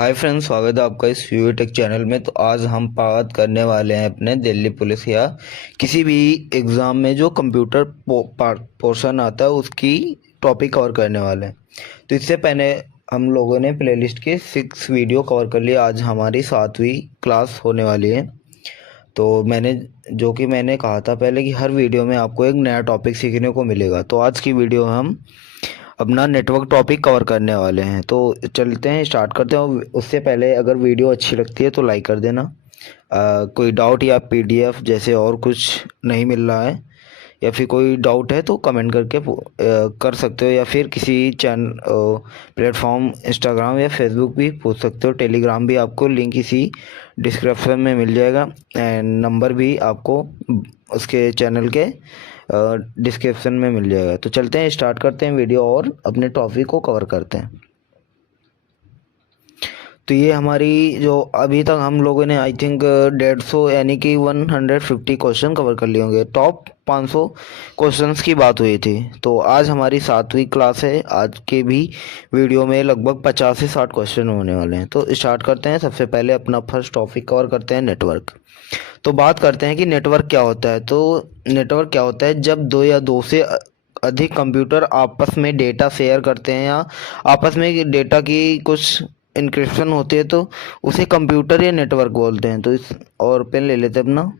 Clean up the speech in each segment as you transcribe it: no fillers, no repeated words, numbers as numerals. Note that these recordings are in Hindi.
हाय फ्रेंड्स, स्वागत है आपका इस यूवी टेक चैनल में। तो आज हम बात करने वाले हैं अपने दिल्ली पुलिस या किसी भी एग्ज़ाम में जो कंप्यूटर पोर्शन आता है उसकी टॉपिक कवर करने वाले हैं। तो इससे पहले हम लोगों ने प्लेलिस्ट के 6 वीडियो कवर कर लिए। आज हमारी 7वीं क्लास होने वाली है। तो मैंने कहा था पहले कि हर वीडियो में आपको एक नया टॉपिक सीखने को मिलेगा। तो आज की वीडियो हम अपना नेटवर्क टॉपिक कवर करने वाले हैं। तो चलते हैं, स्टार्ट करते हैं। उससे पहले अगर वीडियो अच्छी लगती है तो लाइक कर देना। कोई डाउट या पीडीएफ जैसे और कुछ नहीं मिल रहा है या फिर कोई डाउट है तो कमेंट करके कर सकते हो, या फिर किसी प्लेटफॉर्म इंस्टाग्राम या फेसबुक भी पूछ सकते हो। टेलीग्राम भी आपको लिंक इसी डिस्क्रिप्शन में मिल जाएगा एंड नंबर भी आपको उसके चैनल के डिस्क्रिप्शन में मिल जाएगा। तो चलते हैं, स्टार्ट करते हैं वीडियो और अपने टॉपिक को कवर करते हैं। तो ये हमारी जो अभी तक हम लोगों ने आई थिंक 150 यानी कि 150 क्वेश्चन कवर कर लिए होंगे। टॉप 500 क्वेश्चंस की बात हुई थी। तो आज हमारी 7वीं क्लास है। आज के भी वीडियो में लगभग 50 से 60 क्वेश्चन होने वाले हैं। तो स्टार्ट करते हैं। सबसे पहले अपना फर्स्ट टॉपिक कवर करते हैं, नेटवर्क। तो बात करते हैं कि नेटवर्क क्या होता है। तो नेटवर्क क्या होता है, जब दो या दो से अधिक कंप्यूटर आपस में डेटा शेयर करते हैं या आपस में डेटा की कुछ इंक्रिप्शन होती है तो उसे कंप्यूटर या नेटवर्क बोलते हैं। तो इस और पेन ले लेते हैं अपना।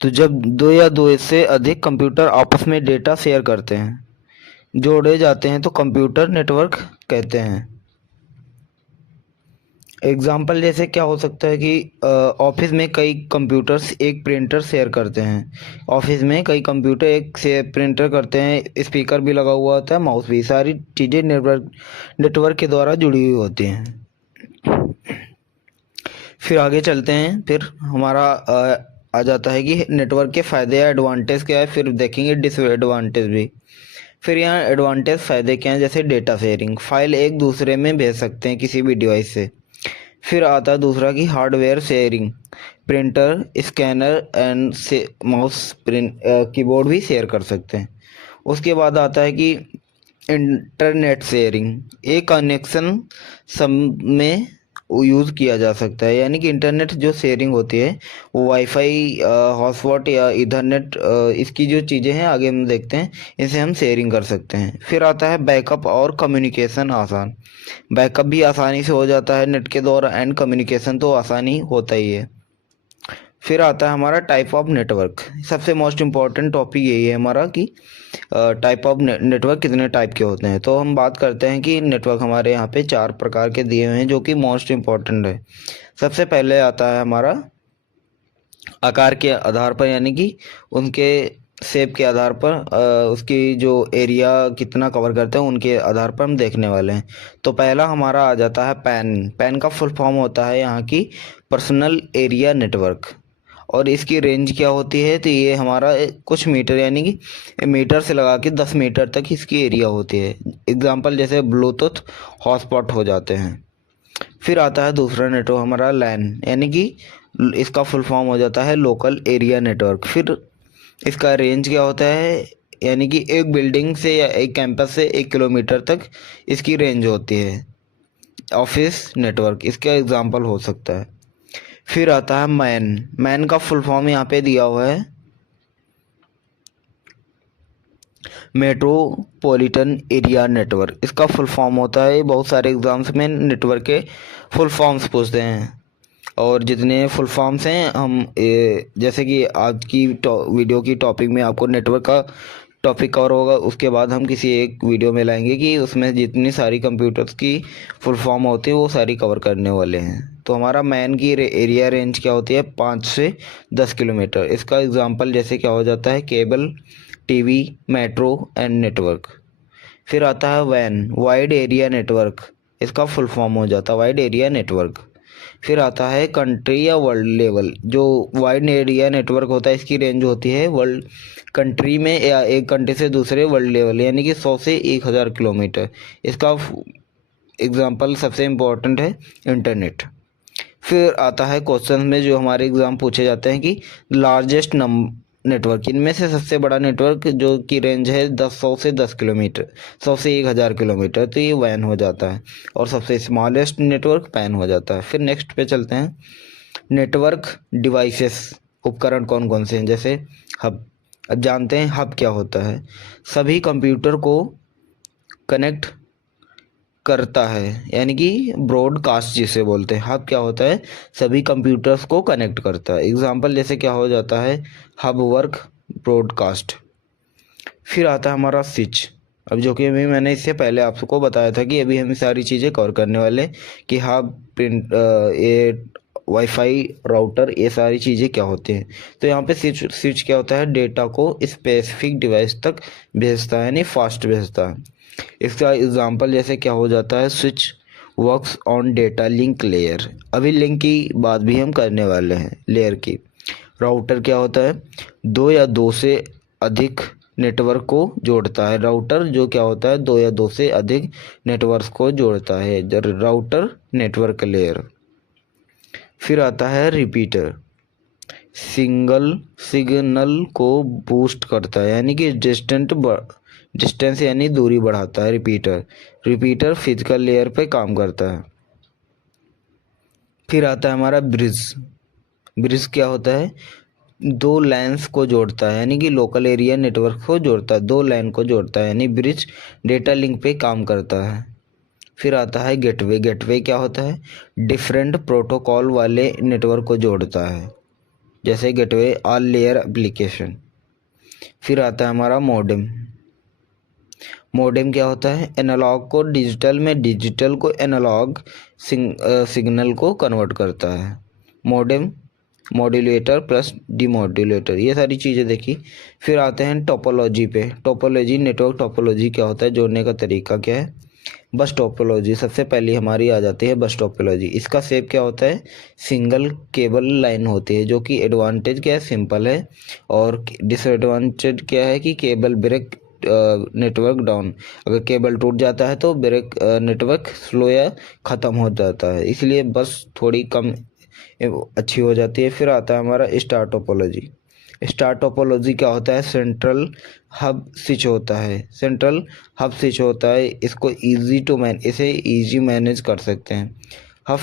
तो जब दो या दो से अधिक कंप्यूटर आपस में डेटा शेयर करते हैं, जोड़े जाते हैं, तो कंप्यूटर नेटवर्क कहते हैं। एग्जाम्पल जैसे क्या हो सकता है कि ऑफिस में कई कंप्यूटर्स एक प्रिंटर शेयर करते हैं। ऑफिस में कई कंप्यूटर एक से प्रिंटर करते हैं, स्पीकर भी लगा हुआ होता है, माउस भी। सारी चीज़ें नेटवर्क के द्वारा जुड़ी हुई होती हैं। फिर आगे चलते हैं। फिर हमारा आ जाता है कि नेटवर्क के फ़ायदे या एडवांटेज क्या है, फिर देखेंगे डिसएडवांटेज भी। फिर यहाँ एडवांटेज फ़ायदे क्या हैं, जैसे डेटा शेयरिंग, फाइल एक दूसरे में भेज सकते हैं किसी भी डिवाइस से। फिर आता है दूसरा कि hardware sharing, printer, scanner and से माउस, प्रिंट, कीबोर्ड भी शेयर कर सकते हैं। उसके बाद आता है कि इंटरनेट शेयरिंग, एक कनेक्शन सब में यूज़ किया जा सकता है। यानी कि इंटरनेट जो शेयरिंग होती है वो वाईफाई, हॉटस्पॉट या इथरनेट, इसकी जो चीज़ें हैं आगे हम देखते हैं, इसे हम शेयरिंग कर सकते हैं। फिर आता है बैकअप और कम्युनिकेशन आसान, बैकअप भी आसानी से हो जाता है नेट के द्वारा एंड कम्युनिकेशन तो आसानी होता ही है। फिर आता है हमारा टाइप ऑफ नेटवर्क। सबसे मोस्ट इम्पॉर्टेंट टॉपिक यही है हमारा कि टाइप ऑफ नेटवर्क कितने टाइप के होते हैं। तो हम बात करते हैं कि नेटवर्क हमारे यहाँ पे 4 प्रकार के दिए हुए हैं जो कि मोस्ट इम्पॉर्टेंट है। सबसे पहले आता है हमारा आकार के आधार पर, यानी कि उनके शेप के आधार पर, उसकी जो एरिया कितना कवर करते हैं उनके आधार पर हम देखने वाले हैं। तो पहला हमारा आ जाता है पैन। पैन का फुल फॉर्म होता है यहाँ की पर्सनल एरिया नेटवर्क। और इसकी रेंज क्या होती है, तो ये हमारा कुछ मीटर, यानी कि मीटर से लगा के 10 मीटर तक इसकी एरिया होती है। एग्जांपल जैसे ब्लूटूथ हॉटस्पॉट हो जाते हैं। फिर आता है दूसरा नेटवर्क हमारा लैन, यानी कि इसका फुल फॉर्म हो जाता है लोकल एरिया नेटवर्क। फिर इसका रेंज क्या होता है, यानी कि एक बिल्डिंग से या एक कैंपस से 1 किलोमीटर तक इसकी रेंज होती है। ऑफिस नेटवर्क इसका एग्जांपल हो सकता है। फिर आता है मैन। मैन का फुल फॉर्म यहाँ पे दिया हुआ है मेट्रोपॉलिटन एरिया नेटवर्क। इसका फुल फॉर्म होता है, बहुत सारे एग्जाम्स में नेटवर्क के फुल फॉर्म्स पूछते हैं और जितने फुल फॉर्म्स हैं हम जैसे कि आज की वीडियो की टॉपिक में आपको नेटवर्क का टॉपिक कवर होगा, उसके बाद हम किसी एक वीडियो में लाएंगे कि उसमें जितनी सारी कंप्यूटर्स की फुल फॉर्म होती है वो सारी कवर करने वाले हैं। तो हमारा मैन की एरिया रेंज क्या होती है, 5 से 10 किलोमीटर। इसका एग्जांपल जैसे क्या हो जाता है, cable TV, metro and network. फिर आता है वैन, वाइड एरिया नेटवर्क। इसका फुल फॉर्म हो जाता है वाइड एरिया नेटवर्क। फिर आता है कंट्री या वर्ल्ड लेवल। जो वाइड एरिया नेटवर्क होता है इसकी रेंज होती है वर्ल्ड कंट्री में या एक कंट्री से दूसरे वर्ल्ड लेवल, यानी कि 100 से 1000 किलोमीटर। इसका एग्जांपल सबसे इम्पोर्टेंट है इंटरनेट। फिर आता है क्वेश्चन में जो हमारे एग्जाम पूछे जाते हैं कि लार्जेस्ट नेटवर्क, इनमें से सबसे बड़ा नेटवर्क जो की रेंज है 100 से 10 किलोमीटर, 100 से 1000 किलोमीटर, तो ये वैन हो जाता है। और सबसे स्मॉलेस्ट नेटवर्क पैन हो जाता है। फिर नेक्स्ट पे चलते हैं। नेटवर्क डिवाइसेस, उपकरण कौन कौन से हैं, जैसे हब। अब जानते हैं हब क्या होता है। सभी कंप्यूटर को कनेक्ट करता है, यानी कि ब्रॉडकास्ट जिसे बोलते हैं। हब क्या होता है, सभी कंप्यूटर्स को कनेक्ट करता है। एग्जांपल जैसे क्या हो जाता है, हब वर्क ब्रॉडकास्ट। फिर आता है हमारा स्विच। अब जो कि अभी मैंने इससे पहले आपको बताया था कि अभी हम सारी चीज़ें कवर करने वाले कि हब, प्रिंट, ये वाईफाई, राउटर, ये सारी चीज़ें क्या होती हैं। तो यहाँ पे स्विच, स्विच क्या होता है, डेटा को स्पेसिफिक डिवाइस तक भेजता है, यानी फास्ट भेजता है। इसका एग्जांपल जैसे क्या हो जाता है, switch works on data link layer. अभी लिंक की बात भी हम करने वाले हैं, लेयर की। राउटर क्या होता है, दो या दो से अधिक नेटवर्क को जोड़ता है। राउटर जो क्या होता है, दो या दो से अधिक नेटवर्क को जोड़ता है। Router network layer. फिर आता है रिपीटर। सिंगल सिग्नल को बूस्ट करता है, यानी कि डिस्टेंस यानी दूरी बढ़ाता है। रिपीटर, रिपीटर फिजिकल लेयर पे काम करता है। फिर आता है हमारा ब्रिज। ब्रिज क्या होता है, दो लाइन्स को जोड़ता है, यानी कि लोकल एरिया नेटवर्क को जोड़ता है, दो लाइन को जोड़ता है, यानी ब्रिज डेटा लिंक पे काम करता है। फिर आता है गेटवे। गेटवे क्या होता है, डिफरेंट प्रोटोकॉल वाले नेटवर्क को जोड़ता है, जैसे गेटवे ऑल लेयर एप्लीकेशन। फिर आता है हमारा मॉडेम। मॉडेम क्या होता है, एनालॉग को डिजिटल में, डिजिटल को एनालॉग सिग्नल को कन्वर्ट करता है। मॉडेम, मॉड्यूलेटर प्लस डीमॉड्यूलेटर, ये सारी चीज़ें देखी। फिर आते हैं टोपोलॉजी पे। टोपोलॉजी, नेटवर्क टोपोलॉजी क्या होता है, जोड़ने का तरीका क्या है। बस टोपोलॉजी सबसे पहली हमारी आ जाती है, बस टोपोलॉजी। इसका शेप क्या होता है, सिंगल केबल लाइन होती है, जो कि एडवांटेज क्या है, सिंपल है। और डिसएडवांटेज क्या है कि केबल ब्रेक नेटवर्क डाउन। अगर केबल टूट जाता है तो ब्रेक नेटवर्क स्लो या ख़त्म हो जाता है, इसलिए बस थोड़ी कम अच्छी हो जाती है। फिर आता है हमारा स्टार टोपोलॉजी। स्टार टोपोलॉजी क्या होता है, सेंट्रल हब स्विच होता है। सेंट्रल हब स्विच होता है, इसको इसे इजी मैनेज कर सकते हैं।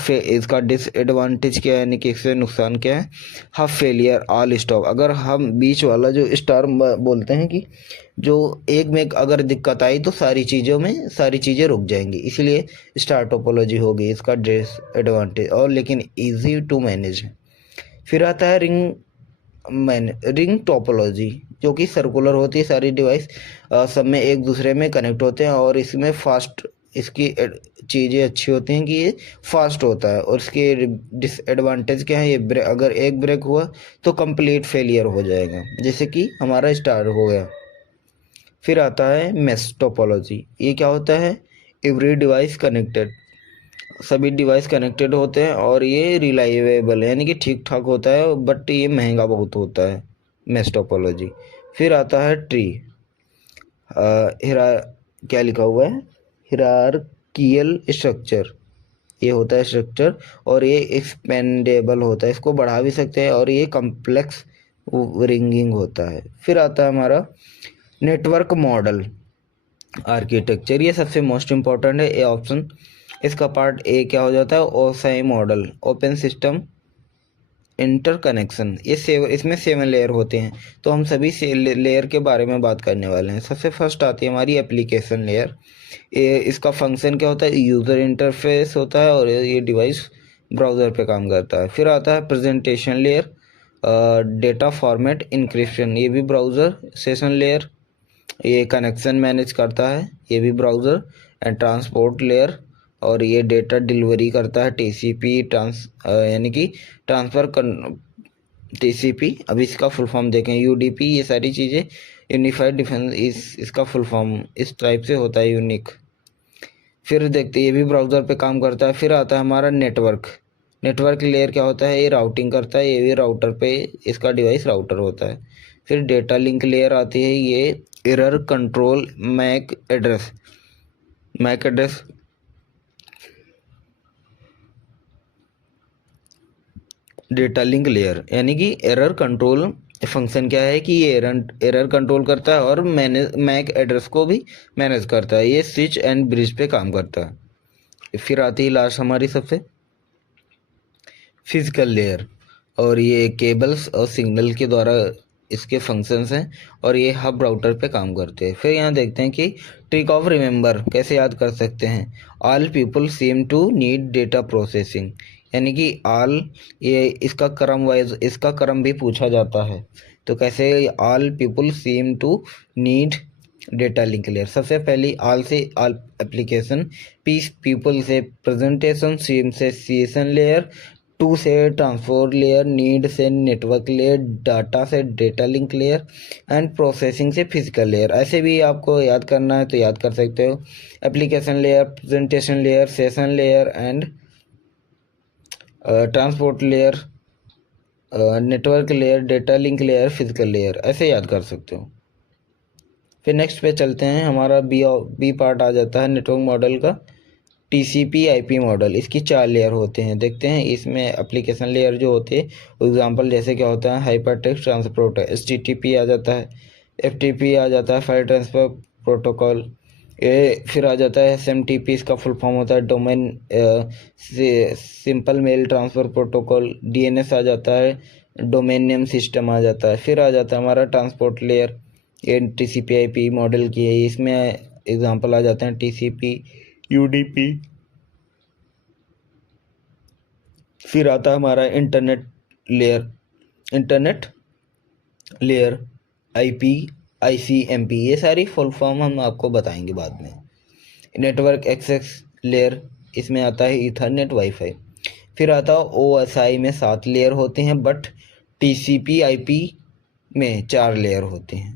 इसका डिसएडवांटेज क्या है, यानी कि इससे नुकसान क्या है, हब फेलियर ऑल स्टॉप। अगर हम बीच वाला जो स्टार बोलते हैं कि जो एक में अगर दिक्कत आई तो सारी चीज़ों में सारी चीज़ें रुक जाएंगी, इसलिए स्टार टोपोलॉजी हो गई इसका डिसएडवांटेज, और लेकिन इजी टू मैनेज है। फिर आता है रिंग टोपोलॉजी, जो कि सर्कुलर होती है, सारी डिवाइस सब में एक दूसरे में कनेक्ट होते हैं, और इसमें फास्ट, इसकी चीज़ें अच्छी होती हैं कि ये फास्ट होता है। और इसके डिसएडवांटेज क्या है, ये अगर एक ब्रेक हुआ तो कंप्लीट फेलियर हो जाएगा, जैसे कि हमारा स्टार हो गया। फिर आता है मेश टोपोलॉजी। ये क्या होता है, एवरी डिवाइस कनेक्टेड, सभी डिवाइस कनेक्टेड होते हैं, और ये रिलायबल है, यानी कि ठीक ठाक होता है, बट ये महंगा बहुत होता है, मेश टोपोलॉजी। फिर आता है ट्री। हिरा क्या लिखा हुआ है, हिरार्कियल स्ट्रक्चर, ये होता है स्ट्रक्चर, और ये एक्सपेंडेबल होता है, इसको बढ़ा भी सकते हैं, और ये कम्प्लेक्स रिंगिंग होता है। फिर आता है हमारा नेटवर्क मॉडल आर्किटेक्चर। ये सबसे मोस्ट इम्पॉर्टेंट है, ए ऑप्शन। इसका पार्ट ए क्या हो जाता है, OSI model, open system interconnection. इसमें 7 लेयर होते हैं, तो हम सभी लेयर के बारे में बात करने वाले हैं। सबसे फर्स्ट आती है हमारी एप्लीकेशन लेयर। इसका फंक्शन क्या होता है, यूज़र इंटरफेस होता है, और ये डिवाइस ब्राउज़र पे काम करता है। फिर आता है presentation layer, data format encryption, ये भी ब्राउज़र। सेशन लेयर, ये कनेक्शन मैनेज करता है, ये भी ब्राउज़र। एंड ट्रांसपोर्ट लेयर, और ये डेटा डिलीवरी करता है, टीसीपी यानी कि ट्रांसफ़र कर, टीसीपी। अब इसका फुल फॉर्म देखें, यूडीपी, ये सारी चीज़ें यूनिफाइड डिफेंस, इसका फुल फॉर्म इस टाइप से होता है, यूनिक। फिर देखते हैं, ये भी ब्राउज़र पे काम करता है। फिर आता है हमारा नेटवर्क। नेटवर्क लेयर क्या होता है, ये राउटिंग करता है, ये भी राउटर पे, इसका डिवाइस राउटर होता है। फिर डेटा लिंक लेयर आती है, ये error control MAC address data link layer, यानी कि एरर कंट्रोल फंक्शन क्या है कि ये एरर कंट्रोल करता है और मैक एड्रेस को भी मैनेज करता है। ये स्विच एंड ब्रिज पे काम करता है। फिर आती है लास्ट हमारी सबसे फिजिकल लेयर, और ये केबल्स और सिग्नल के द्वारा इसके फंक्शंस हैं और ये हब राउटर पे काम करते हैं। फिर यहाँ देखते हैं कि ट्रिक ऑफ रिमेंबर कैसे याद कर सकते हैं। All people seem to need data processing, यानी कि ऑल, ये इसका क्रम वाइज इसका क्रम भी पूछा जाता है। तो कैसे all people seem to need data link layer. सबसे पहली ऑल से ऑल एप्लीकेशन, पीस पीपल से प्रेजेंटेशन, सीम से सीएसएन लेयर, टू से ट्रांसपोर्ट लेयर, नीड से नेटवर्क लेयर, डाटा से data link layer and processing से फिजिकल लेयर। ऐसे भी आपको याद करना है तो याद कर सकते हो। Application layer, presentation layer, session layer and transport layer, network layer, data link layer, physical layer, ऐसे याद कर सकते हो। फिर नेक्स्ट पे चलते हैं। हमारा बी पार्ट आ जाता है नेटवर्क मॉडल का, टीसीपी आईपी मॉडल। इसकी 4 लेयर होते हैं। देखते हैं इसमें एप्लीकेशन लेयर जो होते हैं, एग्जांपल जैसे क्या होता है, हाइपर टेक्स्ट ट्रांसपोर्ट, एचटीटीपी आ जाता है, एफटीपी आ जाता है, फाइल ट्रांसफर प्रोटोकॉल। ये फिर आ जाता है एसएमटीपी, इसका फुल फॉर्म होता है domain simple mail transfer protocol. DNS आ जाता है, डोमेन नेम सिस्टम आ जाता है। फिर आ जाता है हमारा ट्रांसपोर्ट लेयर, ये टीसीपी आईपी मॉडल की है। इसमें एग्जांपल आ जाते हैं टीसीपी, यूडीपी। फिर आता है हमारा इंटरनेट लेयर, आईपी, आईसीएमपी। ये सारी फुल फॉर्म हम आपको बताएंगे बाद में। नेटवर्क एक्सेस लेयर, इसमें आता है ईथरनेट, वाईफाई। फिर आता है ओएसआई में 7 लेयर होते हैं, बट टीसीपी आईपी में 4 लेयर होते हैं।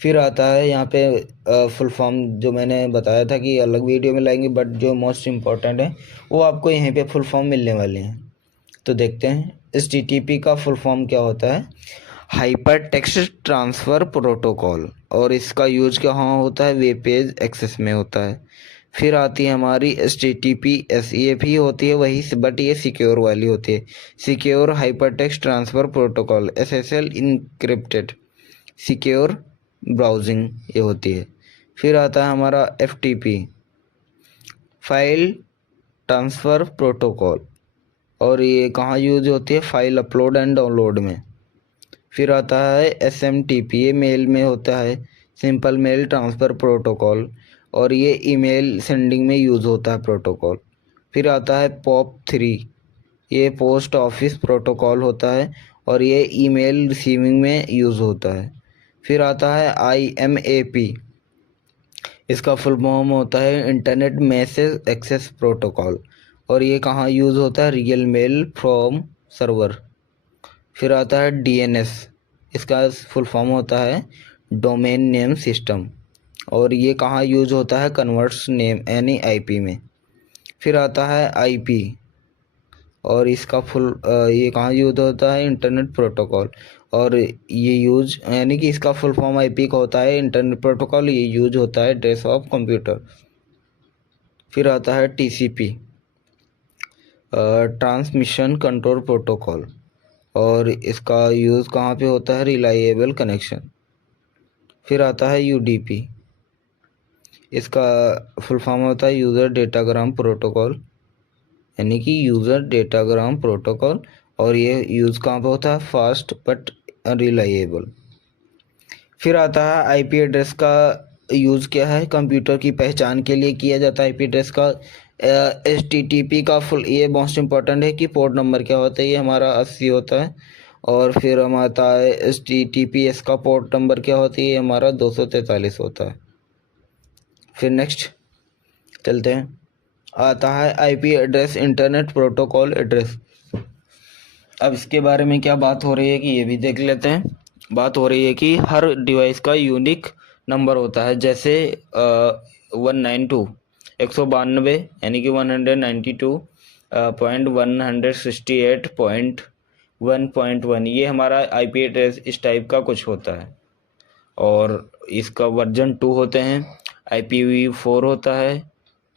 फिर आता है यहाँ पे फुल फॉर्म, जो मैंने बताया था कि अलग वीडियो में लाएंगे, बट जो मोस्ट इम्पॉर्टेंट है वो आपको यहीं पे फुल फॉर्म मिलने वाले हैं। तो देखते हैं HTTP का फुल फॉर्म क्या होता है, हाइपर टेक्स्ट ट्रांसफ़र प्रोटोकॉल, और इसका यूज कहाँ होता है, वेब पेज एक्सेस में होता है। फिर आती है हमारी HTTPS, ये भी होती है वही, बट ये सिक्योर वाली होती है, secure hyper text transfer protocol, SSL encrypted secure browsing, ये होती है। फिर आता है हमारा FTP, फाइल ट्रांसफ़र प्रोटोकॉल, और ये कहाँ यूज होती है, फाइल अपलोड एंड डाउनलोड में। फिर आता है SMTP, ये मेल में होता है, सिंपल मेल ट्रांसफ़र प्रोटोकॉल, और ये ईमेल सेंडिंग में यूज़ होता है प्रोटोकॉल। फिर आता है POP3, ये पोस्ट ऑफिस प्रोटोकॉल होता है और ये ईमेल रिसीविंग में यूज़ होता है। फिर आता है IMAP, इसका फुल फॉर्म होता है इंटरनेट मैसेज एक्सेस प्रोटोकॉल, और ये कहाँ यूज़ होता है, रियल मेल फ्रॉम सर्वर। फिर आता है DNS, इसका फुल फॉर्म होता है डोमेन नेम सिस्टम, और ये कहाँ यूज़ होता है, कन्वर्ट्स नेम यानी IP में। फिर आता है IP, और इसका ये कहाँ यूज होता है, इंटरनेट प्रोटोकॉल, और ये यूज यानी कि इसका फुल फॉर्म IP का होता है इंटरनेट प्रोटोकॉल, ये यूज होता है एड्रेस ऑफ कंप्यूटर। फिर आता है TCP, ट्रांसमिशन कंट्रोल प्रोटोकॉल, और इसका यूज़ कहाँ पे होता है, रिलायबल कनेक्शन। फिर आता है UDP, इसका फुल फॉर्म होता है यूज़र डेटाग्राम प्रोटोकॉल, यानी कि यूज़र डेटाग्राम प्रोटोकॉल, और ये यूज़ कहाँ पे होता है, फास्ट बट रिलायबल। फिर आता है IP एड्रेस का यूज़ क्या है, कंप्यूटर की पहचान के लिए किया जाता है IP एड्रेस का। HTTP का फुल, ये मोस्ट इम्पॉर्टेंट है कि पोर्ट नंबर क्या होता है, ये हमारा 80 होता है। और फिर हम आता है HTTPS का पोर्ट नंबर क्या होती है, ये हमारा 243 होता है। फिर नेक्स्ट चलते हैं, आता है IP address, internet protocol address. अब इसके बारे में क्या बात हो रही है कि ये भी देख लेते हैं। बात हो रही है कि हर डिवाइस का यूनिक नंबर होता है, जैसे 192 192, यानी कि 192.168.1.1, ये हमारा IP एड्रेस इस टाइप का कुछ होता है। और इसका वर्जन 2 होते हैं, IPv4 होता है,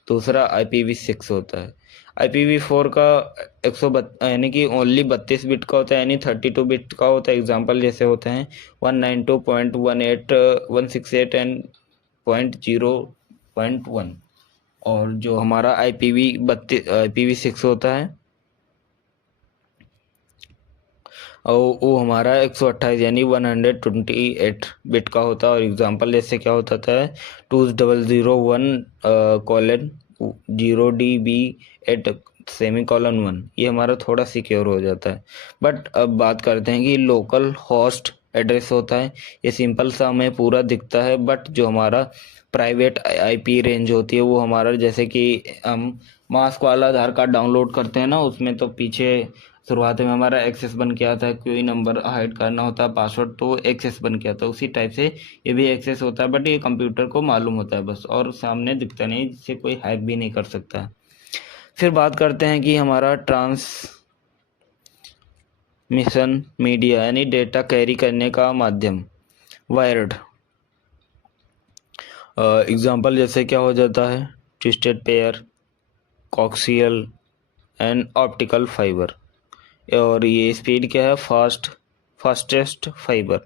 दूसरा IPv6 होता है। IPv4 का 132 यानी कि ओनली 32 बिट का होता है, यानी 32 बिट का होता है। एग्जांपल जैसे होते हैं 192.168 एंड .0.1। और जो हमारा IPv6 होता है और वो हमारा 128 यानी 128 बिट का होता है। और एग्जांपल जैसे क्या होता है 2001:0DB@:1, ये हमारा थोड़ा सिक्योर हो जाता है। बट अब बात करते हैं कि लोकल होस्ट एड्रेस होता है, ये सिंपल सा हमें पूरा दिखता है, बट जो हमारा प्राइवेट IP रेंज होती है वो हमारा, जैसे कि हम मास्क वाला आधार कार्ड डाउनलोड करते हैं ना, उसमें तो पीछे शुरुआत में हमारा एक्सेस बन के आता है, कोई नंबर हाइड करना होता है पासवर्ड तो एक्सेस बन के आता है, उसी टाइप से ये भी एक्सेस होता है। बट ये कंप्यूटर को मालूम होता है बस, और सामने दिखता नहीं, जिससे कोई हैक भी नहीं कर सकता है। फिर बात करते हैं कि हमारा ट्रांसमिशन मीडिया यानी डेटा कैरी करने का माध्यम, वायर्ड। एग्जाम्पल जैसे क्या हो जाता है twisted pair, coxal and optical fibre. और ये स्पीड क्या है फास्टेस्ट फाइबर।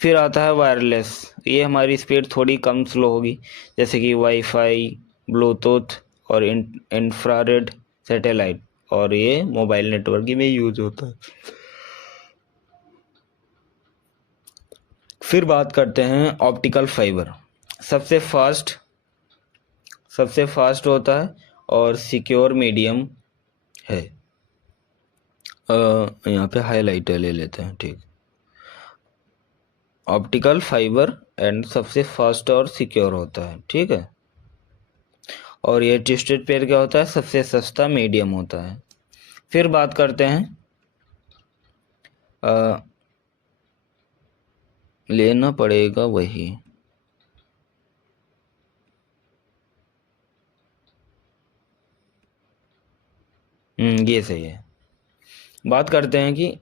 फिर आता है वायरलेस, ये हमारी स्पीड थोड़ी कम स्लो होगी, जैसे कि वाईफाई, ब्लूटूथ और इंफ्रारेड सैटेलाइट, और ये मोबाइल नेटवर्किंग में यूज होता है। फिर बात करते हैं ऑप्टिकल फाइबर, सबसे फास्ट होता है और सिक्योर मीडियम है। यहाँ पे हाईलाइट ले लेते हैं, ठीक। ऑप्टिकल फाइबर एंड सबसे फास्ट और सिक्योर होता है, ठीक है। और ये ट्विस्टेड पेयर क्या होता है, सबसे सस्ता मीडियम होता है। फिर बात करते हैं लेना पड़ेगा वही, ये सही है। बात करते हैं कि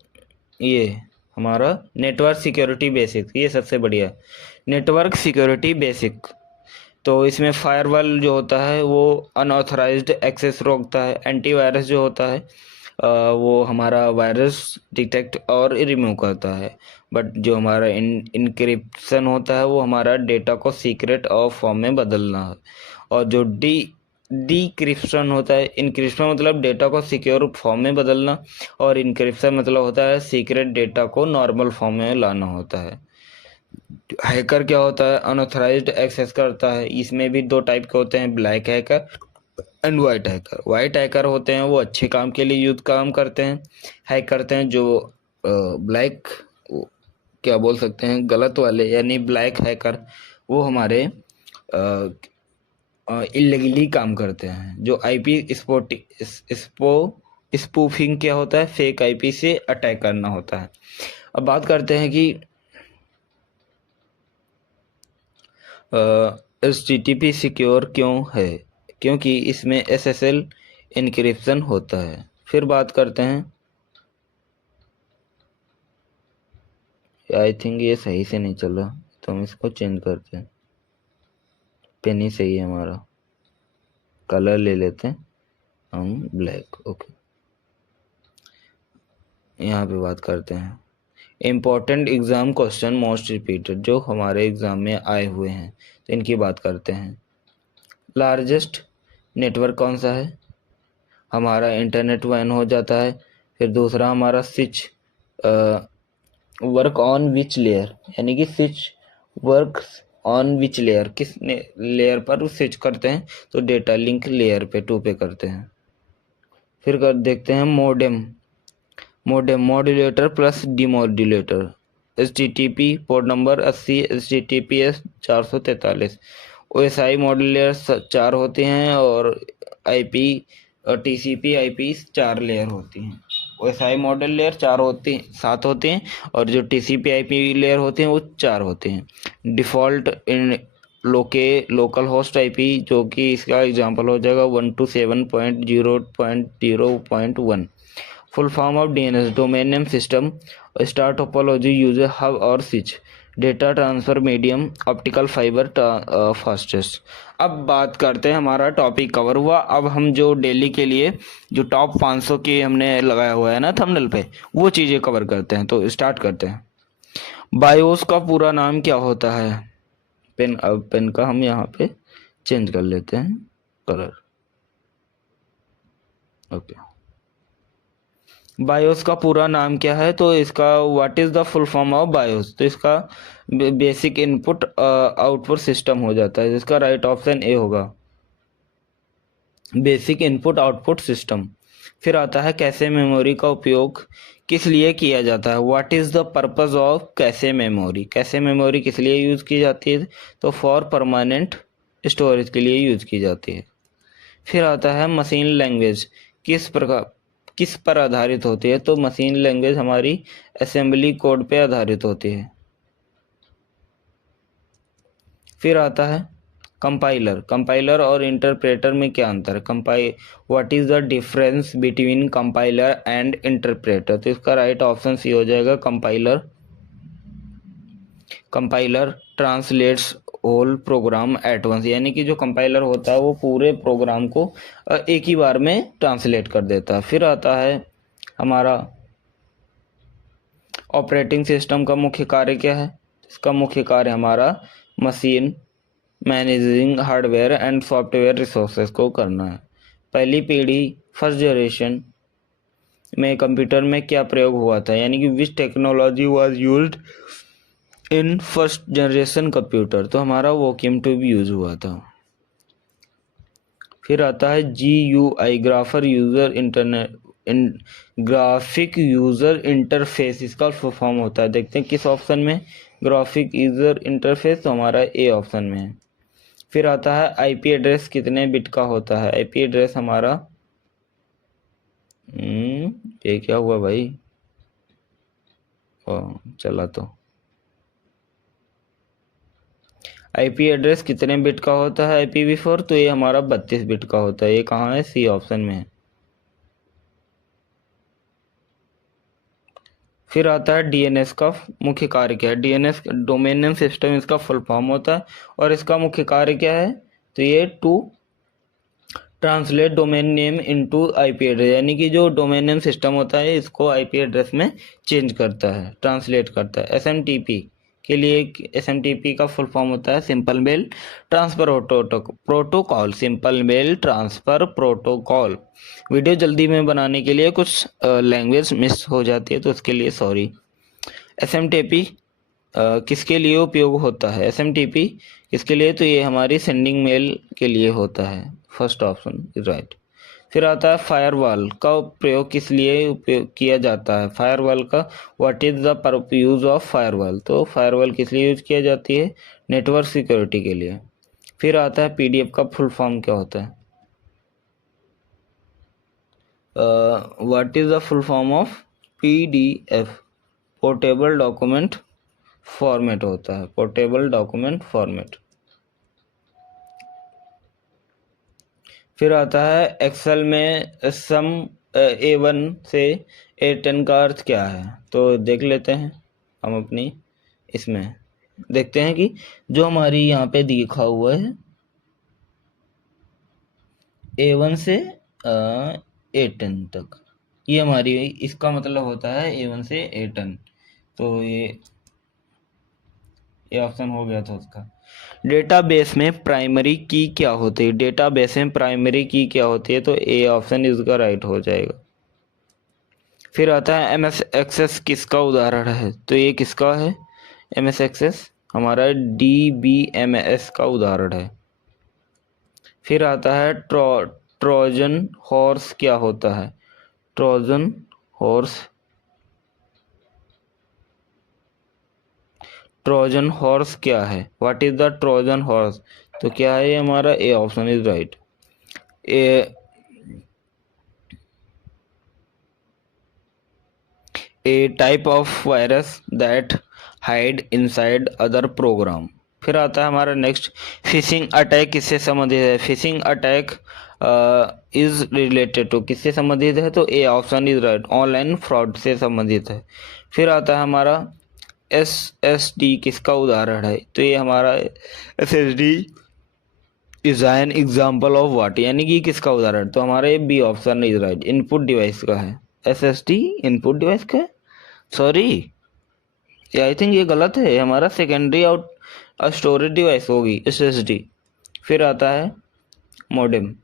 ये हमारा नेटवर्क सिक्योरिटी बेसिक, ये सबसे बढ़िया नेटवर्क सिक्योरिटी बेसिक। तो इसमें फायरवॉल जो होता है वो अनऑथराइज्ड एक्सेस रोकता है। एंटीवायरस जो होता है वो हमारा वायरस डिटेक्ट और रिमूव करता है। बट जो हमारा इनक्रिप्शन होता है वो हमारा डेटा को सीक्रेट और फॉर्म में बदलना है। और जो डिक्रिप्शन होता है, इनक्रिप्शन मतलब डेटा को सिक्योर फॉर्म में बदलना, और इनक्रिप्शन मतलब होता है सीक्रेट डेटा को नॉर्मल फॉर्म में लाना होता है। हैकर क्या होता है, अनऑथराइज्ड एक्सेस करता है। इसमें भी दो टाइप के होते हैं, black hacker and white hacker. White hacker होते हैं वो अच्छे काम के लिए काम करते हैं, हैक करते हैं। जो ब्लैक क्या बोल सकते हैं गलत वाले यानी ब्लैक हैकर, वो हमारे इलीगली काम करते हैं। जो IP स्पूफिंग क्या होता है, फेक IP से अटैक करना होता है। अब बात करते हैं कि HTTP सिक्योर क्यों है, क्योंकि इसमें SSL इनक्रिप्शन होता है। फिर बात करते हैं, आई थिंक ये सही से नहीं चल रहा तो हम इसको चेंज करते हैं। पेन ही सही है हमारा, कलर ले लेते हैं हम ब्लैक, ओके। यहाँ पे बात करते हैं important exam question most repeated, जो हमारे एग्ज़ाम में आए हुए हैं, तो इनकी बात करते हैं। लार्जेस्ट नेटवर्क कौन सा है, हमारा इंटरनेट वैन हो जाता है। फिर दूसरा हमारा switch work on which layer, यानी कि switch work on which layer, किस लेयर पर स्विच करते हैं, तो डेटा लिंक लेयर पे 2 पे करते हैं। फिर देखते हैं modem modulator plus demodulator. HTTP port number 80, HTTPS 443। OSI modulator 4 होते हैं, और IP और TCP IP 4 लेयर होती हैं। OSI मॉडल लेयर 7 होते हैं, और जो TCP IP लेयर होते हैं वो 4 होते हैं। Default in local host IP, जो कि इसका एग्जांपल हो जाएगा 127.0.0.1। Full form of DNS, domain name system. Star topology user hub और switch. Data transfer medium, optical fibre fastest. अब बात करते हैं, हमारा टॉपिक कवर हुआ। अब हम जो डेली के लिए जो टॉप 500 की हमने लगाया हुआ है ना थंबनेल पे, वो चीज़ें कवर करते हैं। तो स्टार्ट करते हैं। बायोस का पूरा नाम क्या होता है? पेन, अब पेन का हम यहाँ पे चेंज कर लेते हैं कलर। ओके, बायोस का पूरा नाम क्या है? तो इसका what is the full form of BIOS? तो इसका बेसिक इनपुट आउटपुट सिस्टम हो जाता है, जिसका राइट ऑप्शन ए होगा, बेसिक इनपुट आउटपुट सिस्टम। फिर आता है कैशे मेमोरी का उपयोग किस लिए किया जाता है? What is the purpose of cache memory? Cache memory किस लिए यूज की जाती है? तो फॉर परमानेंट स्टोरेज के लिए यूज की जाती है। फिर आता है मशीन लैंग्वेज किस पर आधारित होती है? तो मशीन लैंग्वेज हमारी असेंबली कोड पे आधारित होती है। फिर आता है कंपाइलर और इंटरप्रेटर में क्या अंतर है? What is the difference between compiler and interpreter? तो इसका राइट ऑप्शन सी हो जाएगा, compiler translates whole program at once, यानी कि जो कंपाइलर होता है वो पूरे प्रोग्राम को एक ही बार में ट्रांसलेट कर देता है। फिर आता है हमारा ऑपरेटिंग सिस्टम का मुख्य कार्य क्या है? इसका मुख्य कार्य हमारा machine managing hardware and software resources को करना है। पहली पीढ़ी फर्स्ट जनरेशन में कंप्यूटर में क्या प्रयोग हुआ था? यानी कि विच technology was used in first generation computer? तो हमारा वैक्यूम ट्यूब यूज हुआ था। फिर आता है GUI ग्राफिक यूजर इंटरफेस, इसका फुल फॉर्म होता है। देखते हैं किस ऑप्शन में ग्राफिक यूजर इंटरफेस, तो हमारा ए ऑप्शन में है। फिर आता है IP एड्रेस कितने बिट का होता है? IP एड्रेस हमारा ये क्या हुआ भाई? चला तो IP एड्रेस कितने बिट का होता है IPv4? तो ये हमारा 32 बिट का होता है। ये कहाँ है? सी ऑप्शन में है। फिर आता है DNS का मुख्य कार्य क्या है? DNS डोमेन नेम सिस्टम इसका फुल फॉर्म होता है, और इसका मुख्य कार्य क्या है? तो ये to translate domain name into IP address, यानी कि जो डोमेन नेम सिस्टम होता है इसको IP एड्रेस में चेंज करता है, ट्रांसलेट करता है। SMTP के लिए SMTP का फुल फॉर्म होता है simple mail transfer protocol, simple mail transfer protocol. Video जल्दी में बनाने के लिए कुछ लैंग्वेज मिस हो जाती है, तो उसके लिए सॉरी। SMTP किसके लिए उपयोग होता है? SMTP किसके लिए? तो ये हमारी सेंडिंग मेल के लिए होता है। First option is right. फिर आता है फायरवॉल का प्रयोग किस लिए उपयोग किया जाता है? फायरवॉल का what is the use of firewall? तो फायरवॉल किस लिए यूज किया जाती है? नेटवर्क सिक्योरिटी के लिए। फिर आता है PDF का फुल फॉर्म क्या होता है? What is the full form of PDF? Portable document format होता है, पोर्टेबल डॉक्यूमेंट फॉर्मेट। फिर आता है एक्सेल में सम A1 से A10 का अर्थ क्या है? तो देख लेते हैं हम अपनी इसमें। देखते हैं कि जो हमारी यहाँ पे दिखा हुआ है A1 से A10 तक, ये हमारी, इसका मतलब होता है A1 से A10। तो ये ऑप्शन हो गया था उसका। डेटाबेस में प्राइमरी की क्या होती है? डेटाबेस में प्राइमरी की क्या होती है? तो ए ऑप्शन इसका राइट हो जाएगा। फिर आता है MS एक्सेस किसका उदाहरण है? तो ये किसका है? MS एक्सेस हमारा DBMS का उदाहरण है। फिर आता है ट्रोजन हॉर्स क्या होता है? ट्रोजन हॉर्स, ट्रोजन हॉर्स क्या है? What is the Trojan horse? तो क्या है ये हमारा? A option is right. A type of virus that hide inside other program. फिर आता है हमारा नेक्स्ट, फिशिंग अटैक किससे संबंधित है? Phishing attack is related to, किससे संबंधित है? तो A option is right, online fraud से संबंधित है। फिर आता है हमारा SSD किसका उदाहरण है? तो ये हमारा SSD is an example of what, यानी कि किसका उदाहरण? तो हमारा ये B option is right, input device का है। SSD इनपुट डिवाइस का है, सॉरी आई थिंक ये गलत है, हमारा सेकेंडरी आउट स्टोरेज डिवाइस होगी SSD। फिर आता है मोडेम।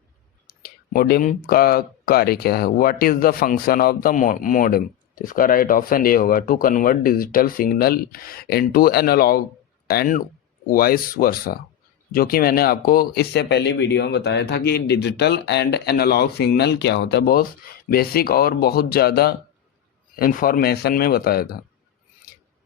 मोडेम का कार्य क्या है? What is the function of the modem? तो इसका राइट ऑप्शन ये होगा, to convert digital signal into analog and vice versa, जो कि मैंने आपको इससे पहले वीडियो में बताया था कि डिजिटल एंड एनालॉग सिग्नल क्या होता है, बहुत बेसिक और बहुत ज़्यादा इंफॉर्मेशन में बताया था।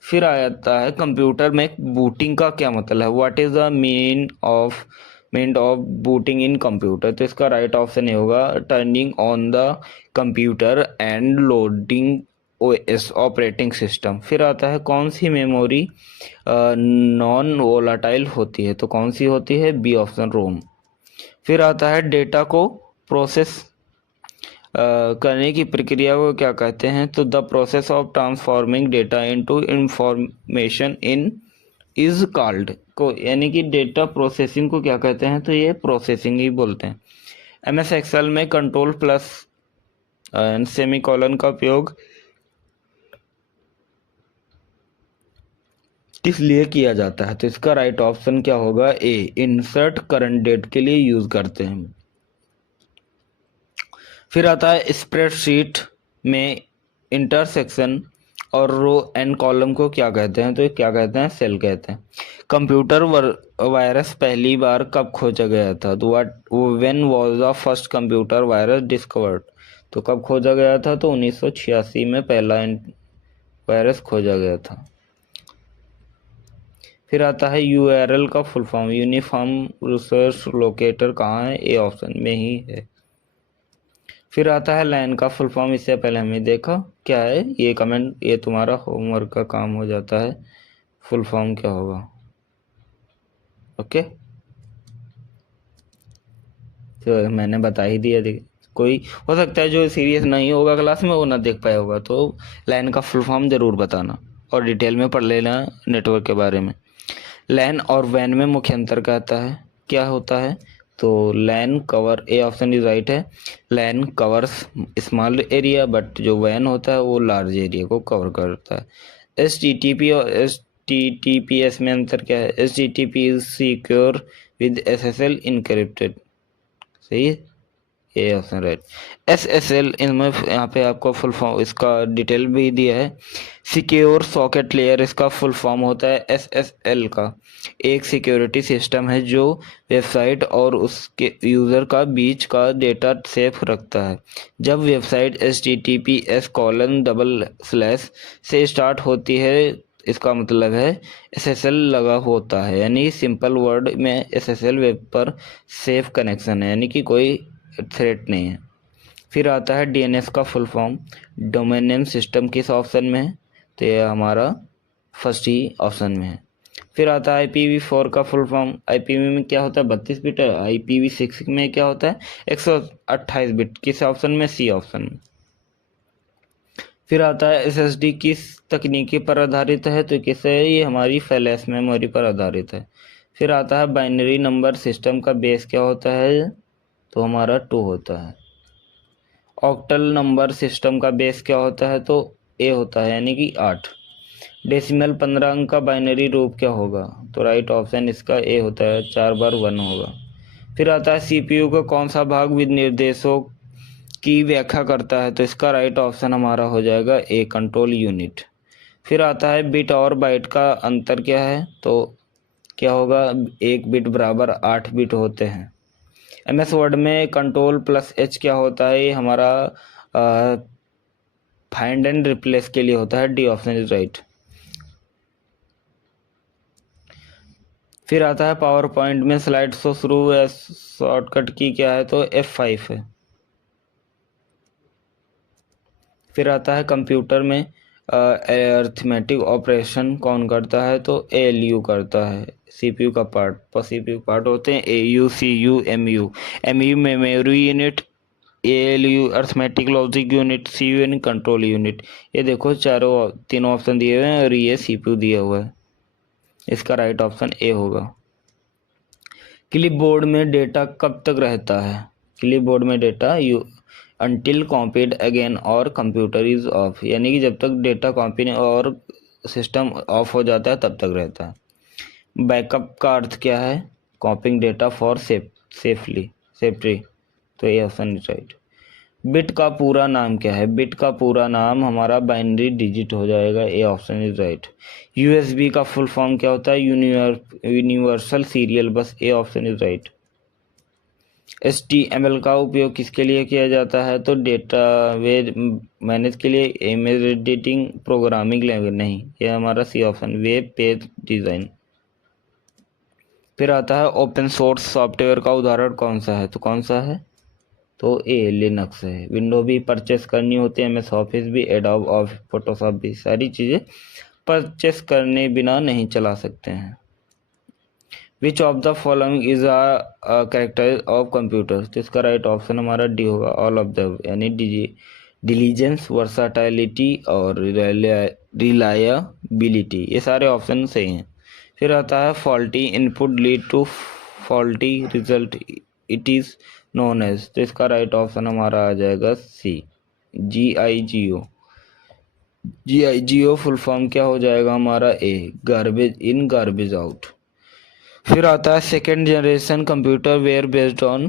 फिर आ जाता है कंप्यूटर में बूटिंग का क्या मतलब है? What is the mean of booting in computer? तो इसका राइट ऑप्शन ये होगा, turning on the computer and loading OS operating system. फिर आता है कौन सी मेमोरी नॉन वोलाटाइल होती है? तो कौन सी होती है? बी ऑप्शन रोम। फिर आता है डेटा को प्रोसेस करने की प्रक्रिया को क्या कहते हैं? तो the process of transforming data into information in is called को, यानी कि डेटा प्रोसेसिंग को क्या कहते हैं? तो ये प्रोसेसिंग ही बोलते हैं। MS एक्सेल में कंट्रोल प्लस सेमीकोलन का उपयोग किस लिए किया जाता है? तो इसका राइट ऑप्शन क्या होगा? ए, इंसर्ट करंट डेट के लिए यूज करते हैं। फिर आता है स्प्रेडशीट में इंटरसेक्शन और रो एंड कॉलम को क्या कहते हैं? तो ये क्या कहते हैं? सेल कहते हैं। कंप्यूटर वायरस पहली बार कब खोजा गया था? तो when was the first computer virus discovered? तो कब खोजा गया था? तो 1986 में पहला वायरस खोजा गया था। फिर आता है URL का full form, uniform resource locator कहाँ है? ए ऑप्शन में ही है। फिर आता है लाइन का फुल फॉर्म, इससे पहले हमने देखा क्या है, ये कमेंट, ये तुम्हारा होमवर्क का काम हो जाता है, फुल फॉर्म क्या होगा। ओके, तो मैंने बता ही दिया। कोई हो सकता है जो सीरियस नहीं होगा क्लास में वो ना देख पाया होगा, तो लाइन का फुल फॉर्म ज़रूर बताना और डिटेल में पढ़ लेना नेटवर्क के बारे में। लैन और वैन में मुख्य अंतर क्या होता है? तो LAN cover, A option is right है, LAN covers small area but जो वैन होता है वो लार्ज एरिया को कवर करता है। HTTP और HTTPS में अंतर क्या है? HTTP is secure with SSL encrypted, सही है, ये ऑप्शन राइट। SSL इनमें यहाँ पे आपको फुल फॉर्म इसका डिटेल भी दिया है। सिक्योर सॉकेट लेयर इसका फुल फॉर्म होता है SSL का, एक सिक्योरिटी सिस्टम है जो वेबसाइट और उसके यूज़र का बीच का डेटा सेफ रखता है। जब वेबसाइट HTTPS:// से स्टार्ट होती है, इसका मतलब है SSL लगा होता है, यानी सिंपल वर्ड में SSL वेब पर सेफ कनेक्शन है, यानी कि कोई थ्रेट नहीं है। फिर आता है DNS का full form, domain name system किस ऑप्शन में है? तो ये हमारा फर्स्ट ही ऑप्शन में है। फिर आता है IPv4 का फुल फॉर्म, IPv में क्या होता है? 32 बिट। IPv6 में क्या होता है? 128 बिट। किस ऑप्शन में? सी ऑप्शन में। फिर आता है SSD किस तकनीकी पर आधारित है? तो किस है? ये हमारी फ्लैश मेमोरी पर आधारित है। फिर आता है बाइनरी नंबर सिस्टम का बेस क्या होता है? तो हमारा 2 होता है। ऑक्टल नंबर सिस्टम का बेस क्या होता है? तो ए होता है, यानी कि 8। डेसिमल 15 अंक का बाइनरी रूप क्या होगा? तो राइट ऑप्शन इसका ए होता है, 4 बार 1 होगा। फिर आता है CPU का कौन सा भाग विनिर्देशों की व्याख्या करता है? तो इसका राइट ऑप्शन हमारा हो जाएगा ए, कंट्रोल यूनिट। फिर आता है बिट और बाइट का अंतर क्या है? तो क्या होगा? 1 बिट बराबर 8 बिट होते हैं। MS वर्ड में कंट्रोल प्लस H क्या होता है? ये हमारा फाइंड एंड रिप्लेस के लिए होता है, डी ऑप्शन इज राइट। फिर आता है पावर पॉइंट में स्लाइड शो शुरू है, शॉर्टकट की क्या है? तो F5 है। फिर आता है कंप्यूटर में अरिथमेटिक ऑपरेशन कौन करता है? तो ALU करता है, CPU का पार्ट। CPU पार्ट होते हैं AU, CU, MU। MU memory unit, ALU arithmetic logic unit, CU यानी कंट्रोल यूनिट। ये देखो तीनों ऑप्शन दिए हुए हैं और ये CPU दिया हुआ है, इसका राइट ऑप्शन ए होगा। क्लिपबोर्ड में डेटा कब तक रहता है? क्लिपबोर्ड में डेटा अनटिल कॉपीड अगेन और कंप्यूटर इज ऑफ, यानी कि जब तक डेटा कॉपी और सिस्टम ऑफ हो जाता है तब तक रहता है। बैकअप का अर्थ क्या है? कॉपिंग डेटा फॉर सेफ्टी, तो ये ऑप्शन इज राइट। बिट का पूरा नाम क्या है? बिट का पूरा नाम हमारा बाइनरी डिजिट हो जाएगा, ए ऑप्शन इज राइट। USB का फुल फॉर्म क्या होता है? यूनिवर्सल सीरियल बस, ए ऑप्शन इज राइट। HTML का उपयोग किसके लिए किया जाता है? तो डेटाबेस मैनेज के लिए, इमेज एडिटिंग, प्रोग्रामिंग लैंग्वेज नहीं, ये हमारा C option, web page design. फिर आता है ओपन सोर्स सॉफ्टवेयर का उदाहरण कौन सा है? तो कौन सा है? तो ए लिनक्स है। विंडो भी परचेस करनी होती है, MS ऑफिस भी, एडोब ऑफिस, फोटोशॉप भी, सारी चीज़ें परचेस करने बिना नहीं चला सकते हैं। Which of the following is a character of computer? तो इसका राइट ऑप्शन हमारा डी होगा, ऑल ऑफ द, यानी डिलीजेंस, वर्साटाइलिटी और रिलायबिलिटी, ये सारे ऑप्शन सही हैं। फिर आता है faulty input lead to faulty result, it is known as, तो इसका राइट ऑप्शन हमारा आ जाएगा सी, GIGO फुल फॉर्म क्या हो जाएगा हमारा? A, garbage in garbage out. फिर आता है second generation computer were based on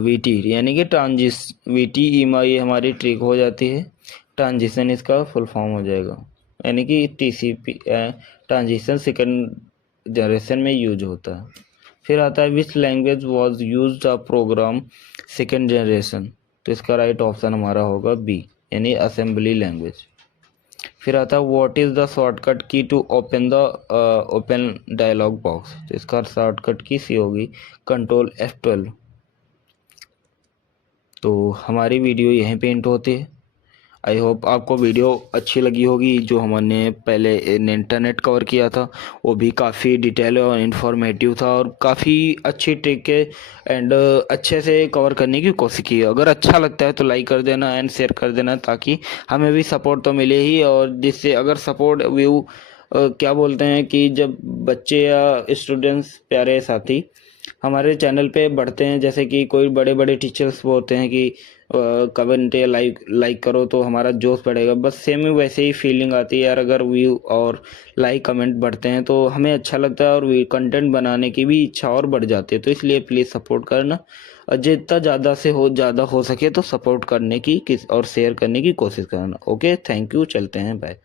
VT, यानी कि VT ईमा, ये हमारी ट्रिक हो जाती है। ट्रांजिशन इसका फुल फॉर्म हो जाएगा, यानी कि TCP ट्रांजिशन सेकेंड जनरेशन में यूज होता है। फिर आता है which language was use the program second generation, तो इसका राइट ऑप्शन हमारा होगा बी, यानी असेंबली लैंग्वेज। फिर आता है व्हाट इज द शॉर्टकट की टू ओपन डायलॉग बॉक्स, तो इसका शॉर्टकट की सी होगी, कंट्रोल F12। तो हमारी वीडियो यहीं पे एंड होती है। आई होप आपको वीडियो अच्छी लगी होगी। जो हमने पहले इंटरनेट कवर किया था वो भी काफ़ी डिटेल और इन्फॉर्मेटिव था और काफ़ी अच्छी ट्रिक है एंड अच्छे से कवर करने की कोशिश की। अगर अच्छा लगता है तो लाइक कर देना एंड शेयर कर देना, ताकि हमें भी सपोर्ट तो मिले ही, और जिससे अगर सपोर्ट व्यू क्या बोलते हैं कि जब बच्चे या स्टूडेंट्स, प्यारे साथी हमारे चैनल पे बढ़ते हैं, जैसे कि कोई बड़े बड़े टीचर्स बोलते हैं कि कमेंट या लाइक करो तो हमारा जोश बढ़ेगा, बस सेम ही वैसे ही फीलिंग आती है यार। अगर व्यू और लाइक कमेंट बढ़ते हैं तो हमें अच्छा लगता है और कंटेंट बनाने की भी इच्छा और बढ़ जाती है। तो इसलिए प्लीज़ सपोर्ट करना, और जितना ज़्यादा हो सके तो सपोर्ट करने की और शेयर करने की कोशिश करना। ओके, थैंक यू, चलते हैं, बाय।